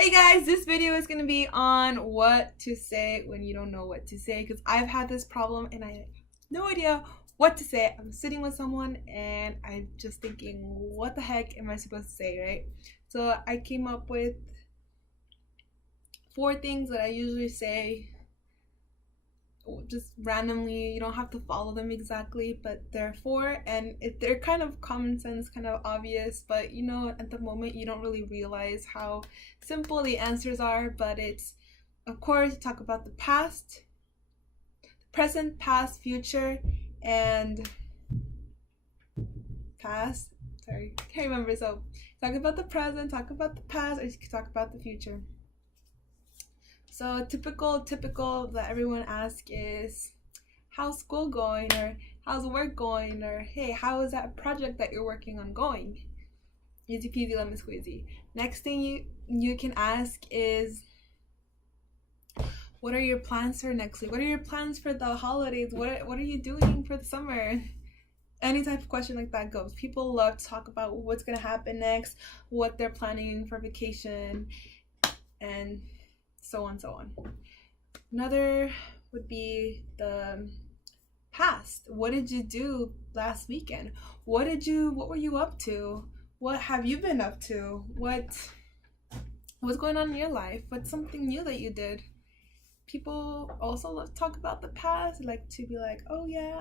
Hey guys, this video is going to be on what to say when you don't know what to say, because I've had this problem and I have no idea what to say. I'm sitting with someone and I'm just thinking, what the heck am I supposed to say, right? So I came up with 4 things that I usually say just randomly. You don't have to follow them exactly, but there are 4, and they're kind of common sense, kind of obvious, but at the moment you don't really realize how simple the answers are. But it's, of course, talk about the past, present, past, future, and past. Sorry, can't remember. So talk about the present, talk about the past, or you can talk about the future. So typical that everyone asks is, how's school going, or how's work going, or hey, how is that project that you're working on going? Easy peasy lemon squeezy. Next thing you can ask is, what are your plans for next week? What are your plans for the holidays? What are you doing for the summer? Any type of question like that goes. People love to talk about what's gonna happen next, what they're planning for vacation, and so on, so on. Another would be the past. What did you do last weekend? What were you up to? What have you been up to? What's going on in your life? What's something new that you did? People also love to talk about the past, like to be like, oh yeah,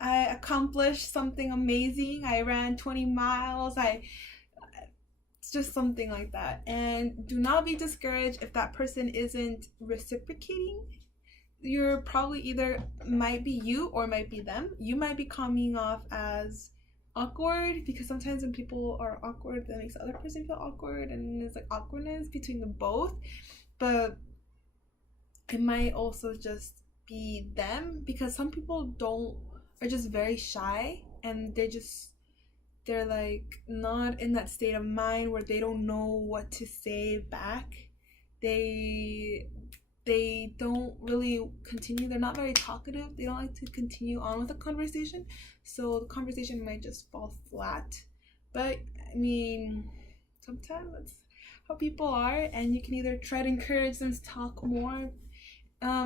I accomplished something amazing. I ran 20 miles. It's just something like that. And do not be discouraged if that person isn't reciprocating. You're probably either might be you or might be them. You might be coming off as awkward, because sometimes when people are awkward, that makes the other person feel awkward, and there's like awkwardness between them both. But it might also just be them, because some people don't are just very shy, and they're like not in that state of mind where they don't know what to say back. They don't really continue. They're not very talkative. They don't like to continue on with the conversation, so the conversation might just fall flat. But I mean, sometimes that's how people are, and you can either try to encourage them to talk more,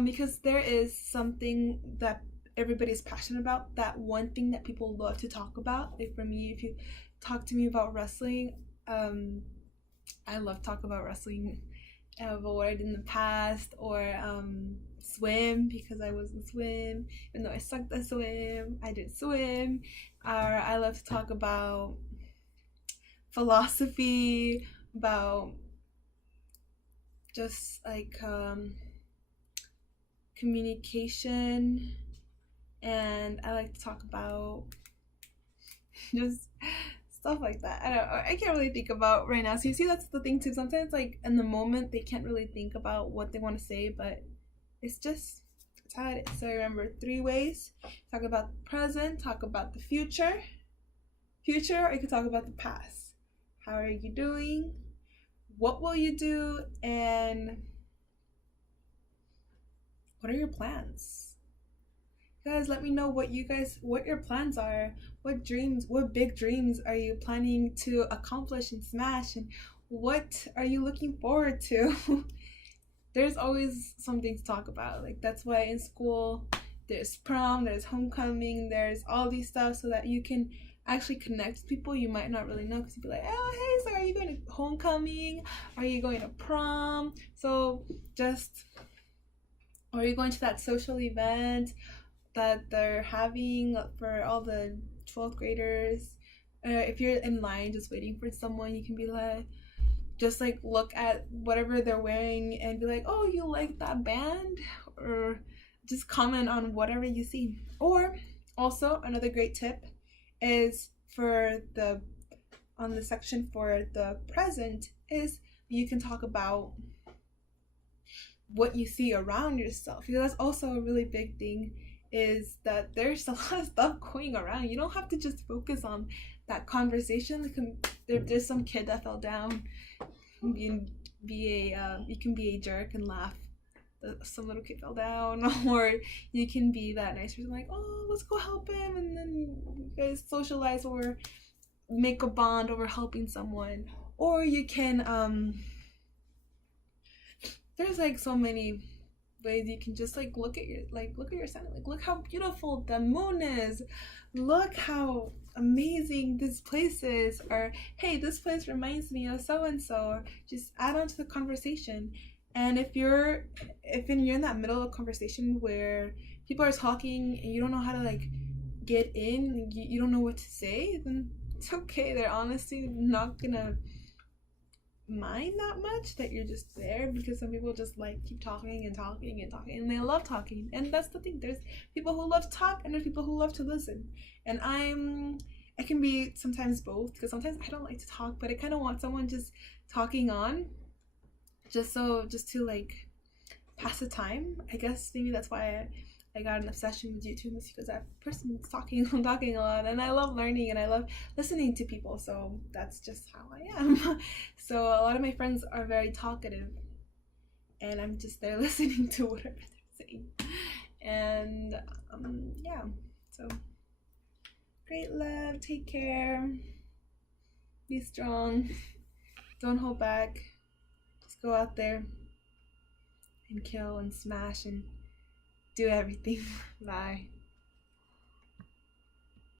because there is something that everybody's passionate about. That one thing that people love to talk about. Like for me, if you talk to me about wrestling, I love to talk about wrestling, about what I did in the past, or swim, because I was in swim. Even though I sucked at swim, I did swim. Or I love to talk about philosophy, about just like communication, and I like to talk about just stuff like that. I can't really think about right now. So you see, that's the thing too. Sometimes like in the moment they can't really think about what they want to say, but it's how it is. So remember, 3 ways: talk about the present, talk about the future, or you can talk about the past. How are you doing? What will you do? And what are your plans? Guys, let me know what your plans are. What big dreams are you planning to accomplish and smash, and what are you looking forward to? There's always something to talk about. Like, that's why in school there's prom, there's homecoming, there's all these stuff, so that you can actually connect with people you might not really know, because you'd be like, oh hey, so are you going to homecoming? Are you going to prom? So just, or are you going to that social event that they're having for all the 12th graders? If you're in line just waiting for someone, you can be like, just like look at whatever they're wearing and be like, oh, you like that band? Or just comment on whatever you see. Or also, another great tip is, on the section for the present, is you can talk about what you see around yourself, because that's also a really big thing, is that there's a lot of stuff going around. You don't have to just focus on that conversation. There's some kid that fell down. You can be a jerk and laugh that some little kid fell down, or you can be that nice person, like, oh, let's go help him, and then you guys socialize or make a bond over helping someone. Or you can there's like so many ways you can just like look at your sun, like look how beautiful the moon is, look how amazing this place is, or hey, this place reminds me of so and so. Just add on to the conversation. And you're in that middle of a conversation where people are talking and you don't know how to like get in, you don't know what to say, then it's okay. They're honestly not gonna mind that much that you're just there, because some people just like keep talking and talking and talking, and they love talking. And that's the thing, there's people who love to talk and there's people who love to listen. And I can be sometimes both, because sometimes I don't like to talk, but I kind of want someone just talking on, just to like pass the time. I guess maybe that's why I got an obsession with YouTube, is because that person is talking talking a lot, and I love learning and I love listening to people. So that's just how I am. So a lot of my friends are very talkative, and I'm just there listening to whatever they're saying. And yeah, so great love, take care, be strong, don't hold back, just go out there and kill and smash and do everything. Bye.